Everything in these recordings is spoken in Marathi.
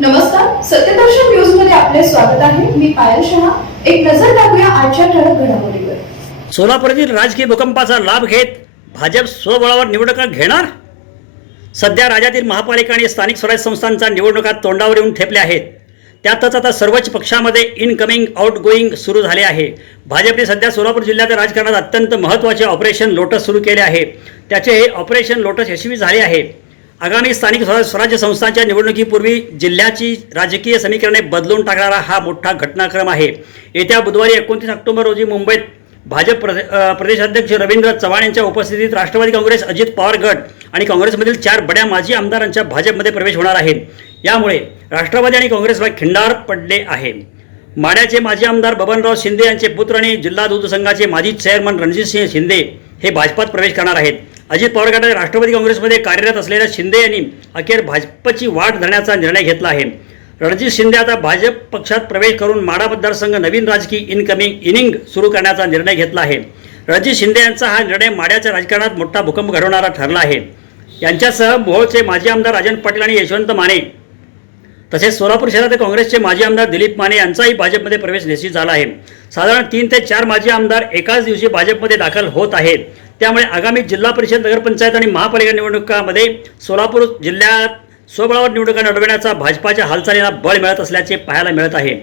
नमस्कार सत्यदर्शन न्यूजमध्ये आपले स्वागत आहे. मी पायल शहा. एक नजर टाकूया आजच्या ठळक घडामोडीवर. सोलापुरातील राजकीय भूकंपाचा लाभ घेत भाजप स्वबळावर निवडणुका घेणार? सध्या राज्यातील महापालिका आणि स्थानिक स्वराज्य संस्थांच्या निवडणुका तोंडावर येऊन ठेपल्या आहेत. त्यातच आता सर्वच पक्षामध्ये इनकमिंग आउटगोईंग सुरू झाले आहे. भाजपने सध्या सोलापूर जिल्ह्याच्या राजकारणात अत्यंत महत्त्वाचे ऑपरेशन लोटस सुरू केले आहे. त्याचे हे ऑपरेशन लोटस यशस्वी झाले आहे. आगामी स्थानिक स्वराज्य संस्थांच्या निवडणुकीपूर्वी जिल्ह्याची राजकीय समीकरणे बदलून टाकणारा हा मोठा घटनाक्रम आहे. येत्या बुधवारी एकोणतीस ऑक्टोबर रोजी मुंबईत भाजप प्रदे प्रदेशाध्यक्ष रवींद्र चव्हाण यांच्या उपस्थितीत राष्ट्रवादी काँग्रेस अजित पवार गट आणि काँग्रेसमधील चार बड्या माजी आमदारांच्या भाजपमध्ये प्रवेश होणार आहे. यामुळे राष्ट्रवादी आणि काँग्रेसला खिंडार पडले आहे. माड्याचे माजी आमदार बबनराव शिंदे यांचे पुत्र आणि जिल्हा दूध संघाचे माजी चेअरमन रणजितसिंह शिंदे हे भाजपात प्रवेश करणार आहेत. अजित पवार गटाने राष्ट्रवादी काँग्रेसमध्ये कार्यरत असलेल्या शिंदे यांनी अखेर भाजपची वाट धरण्याचा निर्णय घेतला आहे. रणजित शिंदे आता भाजप पक्षात प्रवेश करून माडा मतदारसंघ नवीन राजकीय इनकमिंग इनिंग सुरू करण्याचा निर्णय घेतला आहे. रणजित शिंदे यांचा हा निर्णय माड्याच्या राजकारणात मोठा भूकंप घडवणारा ठरला आहे. यांच्यासह मोहोळचे माजी आमदार राजन पाटील आणि यशवंत माने तसेच सोलापूर शहरातील काँग्रेसचे माजी आमदार दिलीप माने यांचाही भाजपमध्ये प्रवेश निश्चित झाला आहे. साधारण तीन ते चार माजी आमदार एकाच दिवशी भाजपमध्ये दाखल होत आहेत. त्यामुळे आगामी जिल्हा परिषद नगरपंचायत आणि महापालिका निवडणुकामध्ये सोलापूर जिल्ह्यात स्वबळावर निवडणुका लढवण्याचा भाजपाच्या हालचालीला बळ मिळत असल्याचे पाहायला मिळत आहे.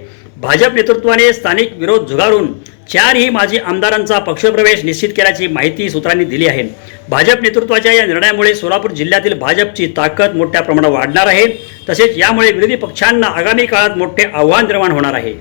भाजप नेतृत्वाने स्थानिक विरोध झुगारून चारही माजी आमदारांचा पक्षप्रवेश निश्चित केल्याची माहिती सूत्रांनी दिली आहे. भाजप नेतृत्वाच्या या निर्णयामुळे सोलापूर जिल्ह्यातील भाजपची ताकद मोठ्या प्रमाणात वाढणार आहे. तसेच यामुळे विरोधी पक्षांना आगामी काळात मोठे आव्हान निर्माण होणार आहे.